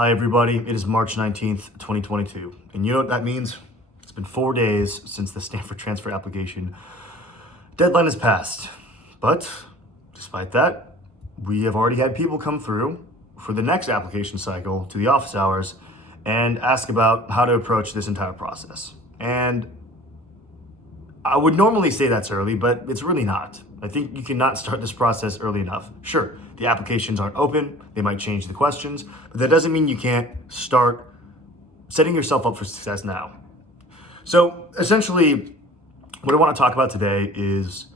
Hi everybody, it is March 19th, 2022. And you know what that means? It's been 4 days since the Stanford transfer application deadline has passed. But despite that, we have already had people come through for the next application cycle to the office hours and ask about how to approach this entire process. And I would normally say that's early, but it's really not. I think you cannot start this process early enough. Sure, the applications aren't open, they might change the questions, but that doesn't mean you can't start setting yourself up for success now. So essentially, what I want to talk about today is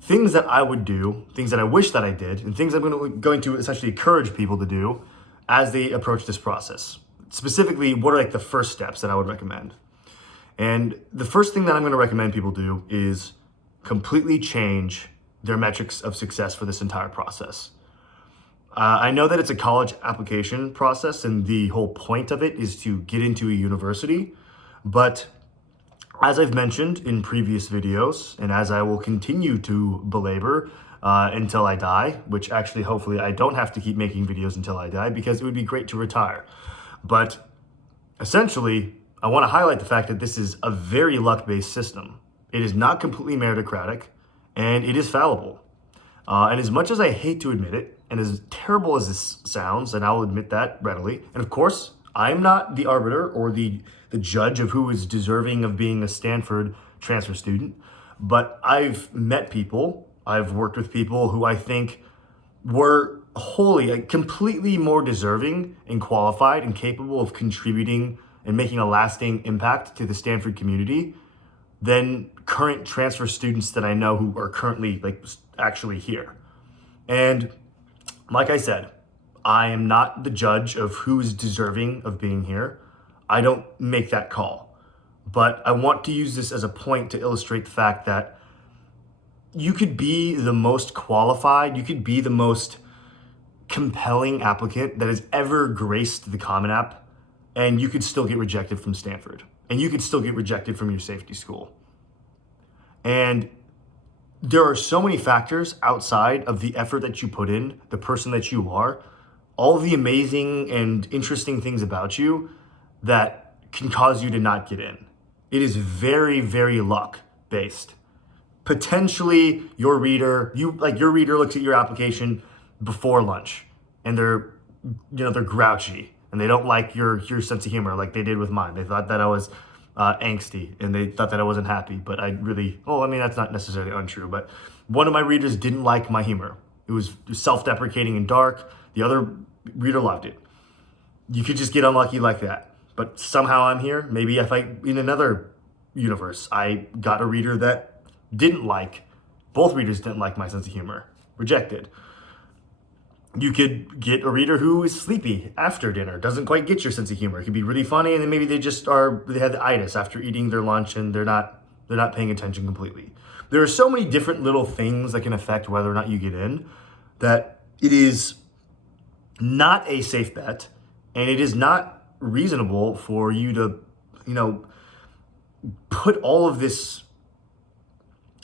things that I would do, things that I wish that I did, and things I'm going to essentially encourage people to do as they approach this process. Specifically, what are like the first steps that I would recommend? And the first thing that I'm going to recommend people do is completely change their metrics of success for this entire process. I know that it's a college application process and the whole point of it is to get into a university, but as I've mentioned in previous videos, and as I will continue to belabor until I die, which actually hopefully I don't have to keep making videos until I die because it would be great to retire. But essentially, I want to highlight the fact that this is a very luck-based system. It is not completely meritocratic, and it is fallible. And as much as I hate to admit it, and as terrible as this sounds, and I'll admit that readily, and of course, I'm not the arbiter or the judge of who is deserving of being a Stanford transfer student, but I've met people, I've worked with people who I think were wholly, completely more deserving and qualified and capable of contributing and making a lasting impact to the Stanford community than current transfer students that I know who are currently actually here. And like I said, I am not the judge of who is deserving of being here. I don't make that call. But I want to use this as a point to illustrate the fact that you could be the most qualified, you could be the most compelling applicant that has ever graced the Common App, and you could still get rejected from Stanford. And you could still get rejected from your safety school. And there are so many factors outside of the effort that you put in, the person that you are, all the amazing and interesting things about you that can cause you to not get in. It is very, very luck-based. Potentially your reader looks at your application before lunch and they're grouchy and they don't like your sense of humor like they did with mine. They thought that I was angsty and they thought that I wasn't happy, but that's not necessarily untrue, but one of my readers didn't like my humor. It was self-deprecating and dark. The other reader loved it. You could just get unlucky like that. But somehow I'm here. Maybe if in another universe, I got a reader that both readers didn't like my sense of humor, rejected. You could get a reader who is sleepy after dinner, doesn't quite get your sense of humor. It could be really funny, and then maybe they had the itis after eating their lunch and they're not paying attention completely. There are so many different little things that can affect whether or not you get in that it is not a safe bet, and it is not reasonable for you to, put all of this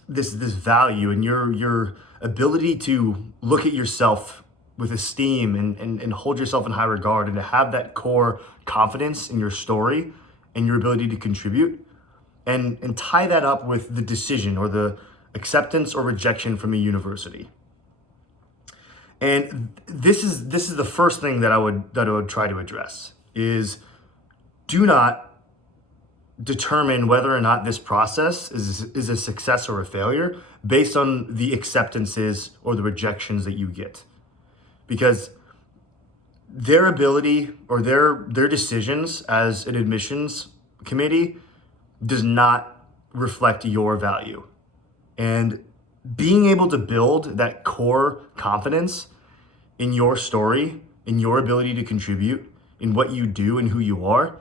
value in your ability to look at yourself with esteem and hold yourself in high regard and to have that core confidence in your story and your ability to contribute and tie that up with the decision or the acceptance or rejection from a university. And this is the first thing that I would try to address is do not determine whether or not this process is a success or a failure based on the acceptances or the rejections that you get. Because their ability or their decisions as an admissions committee does not reflect your value. And being able to build that core confidence in your story, in your ability to contribute, in what you do and who you are,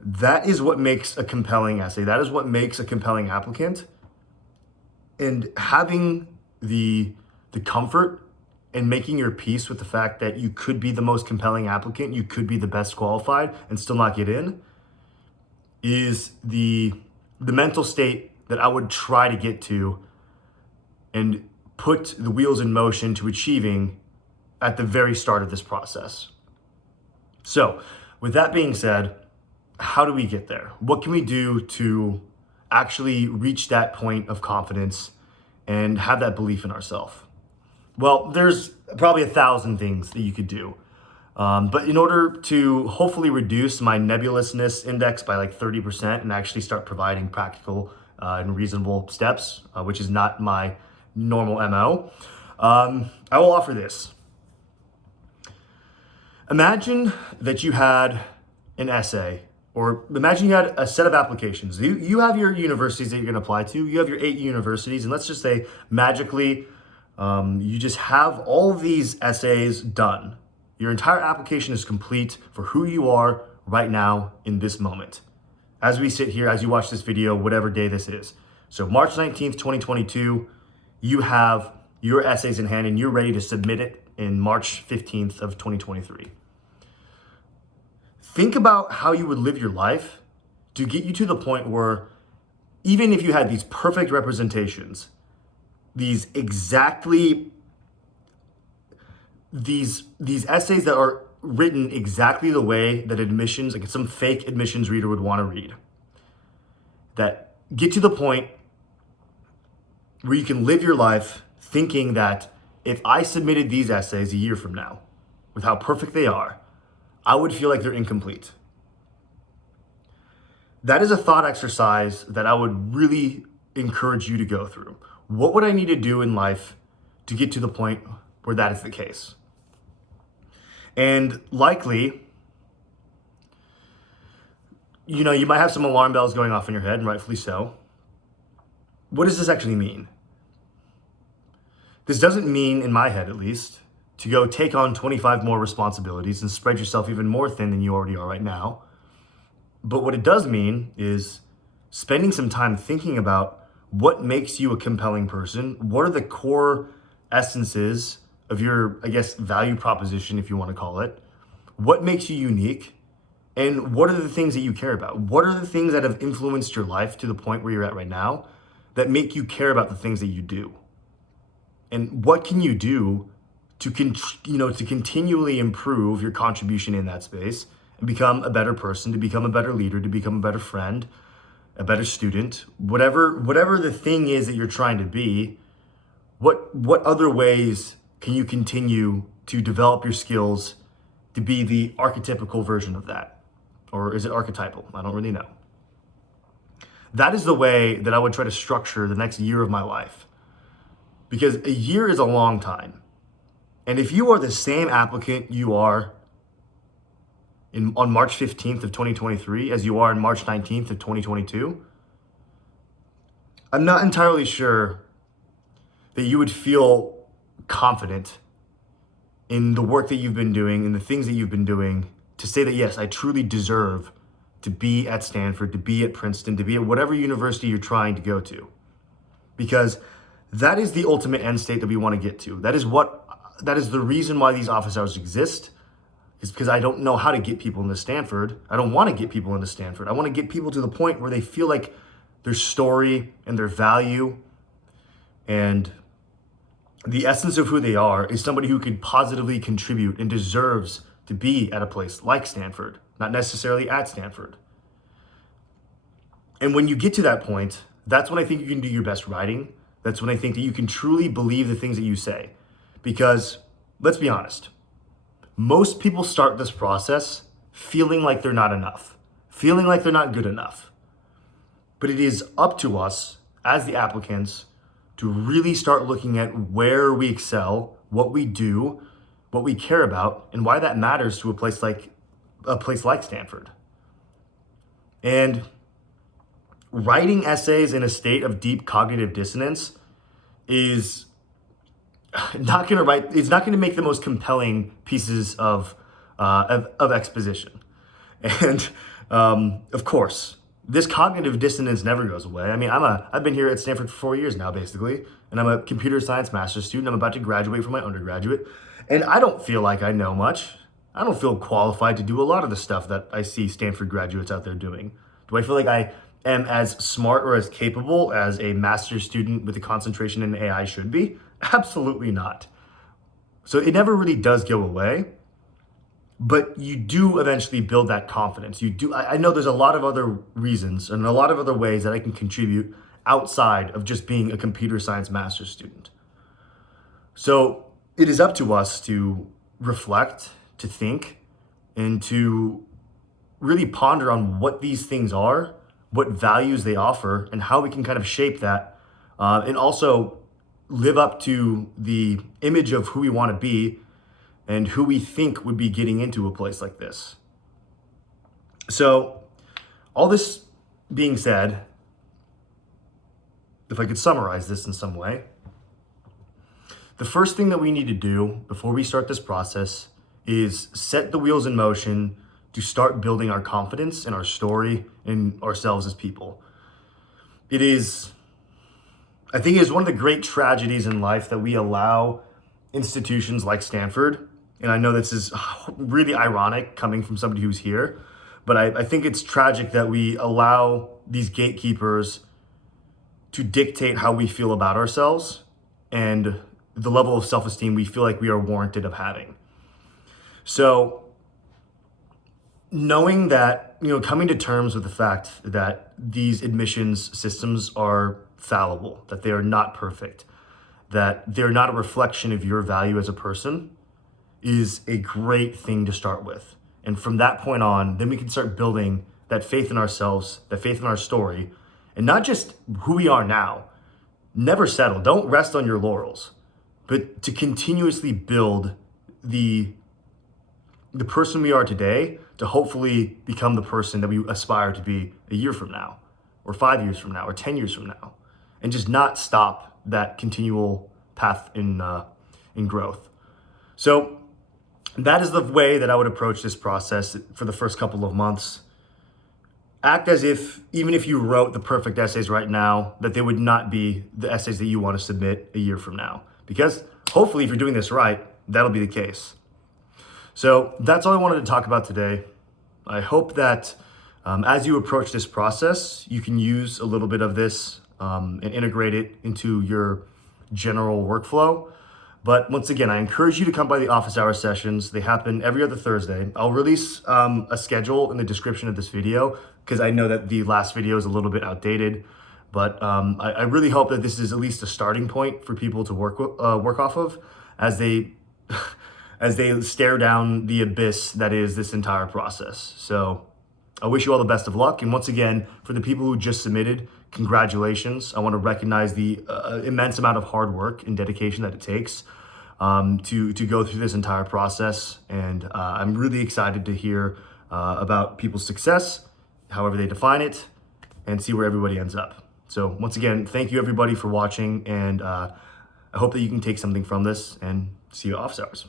that is what makes a compelling essay. That is what makes a compelling applicant. And having the comfort and making your peace with the fact that you could be the most compelling applicant, you could be the best qualified and still not get in, is the mental state that I would try to get to and put the wheels in motion to achieving at the very start of this process. So with that being said, how do we get there? What can we do to actually reach that point of confidence and have that belief in ourselves? Well, there's probably 1,000 things that you could do. But in order to hopefully reduce my nebulousness index by like 30% and actually start providing practical and reasonable steps, which is not my normal MO, I will offer this. Imagine that you had an essay, or imagine you had a set of applications. You have your universities that you're going to apply to. You have your 8 universities, and let's just say magically you just have all of these essays done. Your entire application is complete for who you are right now in this moment. As we sit here, as you watch this video, whatever day this is. So March 19th, 2022, you have your essays in hand and you're ready to submit it in March 15th of 2023. Think about how you would live your life to get you to the point where even if you had these perfect representations, these essays that are written exactly the way that admissions, like some fake admissions reader would want to read, that get to the point where you can live your life thinking that if I submitted these essays a year from now, with how perfect they are, I would feel like they're incomplete. That is a thought exercise that I would really encourage you to go through. What would I need to do in life to get to the point where that is the case? And likely, you might have some alarm bells going off in your head, and rightfully so. What does this actually mean? This doesn't mean, in my head at least, to go take on 25 more responsibilities and spread yourself even more thin than you already are right now. But what it does mean is spending some time thinking about what makes you a compelling person. What are the core essences of your, value proposition, if you want to call it? What makes you unique? And what are the things that you care about? What are the things that have influenced your life to the point where you're at right now that make you care about the things that you do? And what can you do to continually improve your contribution in that space and become a better person, to become a better leader, to become a better friend, a better student, whatever the thing is that you're trying to be? What other ways can you continue to develop your skills to be the archetypical version of that? Or is it archetypal? I don't really know. That is the way that I would try to structure the next year of my life. Because a year is a long time. And if you are the same applicant you are on March 15th of 2023 as you are on March 19th of 2022, I'm not entirely sure that you would feel confident in the work that you've been doing and the things that you've been doing to say that, yes, I truly deserve to be at Stanford, to be at Princeton, to be at whatever university you're trying to go to. Because that is the ultimate end state that we want to get to. That is the reason why these office hours exist, is because I don't know how to get people into Stanford. I don't want to get people into Stanford. I want to get people to the point where they feel like their story and their value and the essence of who they are is somebody who could positively contribute and deserves to be at a place like Stanford, not necessarily at Stanford. And when you get to that point, that's when I think you can do your best writing. That's when I think that you can truly believe the things that you say. Because let's be honest, most people start this process feeling like they're not enough, feeling like they're not good enough. But it is up to us as the applicants to really start looking at where we excel, what we do, what we care about, and why that matters to a place like Stanford. And writing essays in a state of deep cognitive dissonance is not going to make the most compelling pieces of exposition. And of course, this cognitive dissonance never goes away. I mean, I've been here at Stanford for 4 years now, basically, and I'm a computer science master's student. I'm about to graduate from my undergraduate, and I don't feel like I know much. I don't feel qualified to do a lot of the stuff that I see Stanford graduates out there doing. Do I feel like I am as smart or as capable as a master's student with a concentration in AI should be? Absolutely not. So it never really does go away. but you do eventually build that confidence. I know there's a lot of other reasons and a lot of other ways that I can contribute outside of just being a computer science master's student. So it is up to us to reflect, to think, and to really ponder on what these things are, what values they offer, and how we can kind of shape that, and also live up to the image of who we want to be and who we think would be getting into a place like this. So all this being said, if I could summarize this in some way, the first thing that we need to do before we start this process is set the wheels in motion to start building our confidence in our story and ourselves as people. I think it is one of the great tragedies in life that we allow institutions like Stanford, and I know this is really ironic coming from somebody who's here, but I think it's tragic that we allow these gatekeepers to dictate how we feel about ourselves and the level of self-esteem we feel like we are warranted of having. So knowing that, coming to terms with the fact that these admissions systems are fallible, that they are not perfect, that they're not a reflection of your value as a person, is a great thing to start with. And from that point on, then we can start building that faith in ourselves, that faith in our story, and not just who we are now. Never settle. Don't rest on your laurels, but to continuously build the person we are today to hopefully become the person that we aspire to be a year from now, or 5 years from now, or 10 years from now, and just not stop that continual path in growth. So that is the way that I would approach this process for the first couple of months. Act as if, even if you wrote the perfect essays right now, that they would not be the essays that you want to submit a year from now. Because hopefully, if you're doing this right, that'll be the case. So that's all I wanted to talk about today. I hope that as you approach this process, you can use a little bit of this and integrate it into your general workflow. But once again, I encourage you to come by the office hour sessions. They happen every other Thursday. I'll release a schedule in the description of this video because I know that the last video is a little bit outdated. But I really hope that this is at least a starting point for people to work off of as they stare down the abyss that is this entire process. So I wish you all the best of luck. And once again, for the people who just submitted, congratulations. I want to recognize the immense amount of hard work and dedication that it takes to go through this entire process. And I'm really excited to hear about people's success, however they define it, and see where everybody ends up. So once again, thank you everybody for watching, and I hope that you can take something from this, and see you at office hours.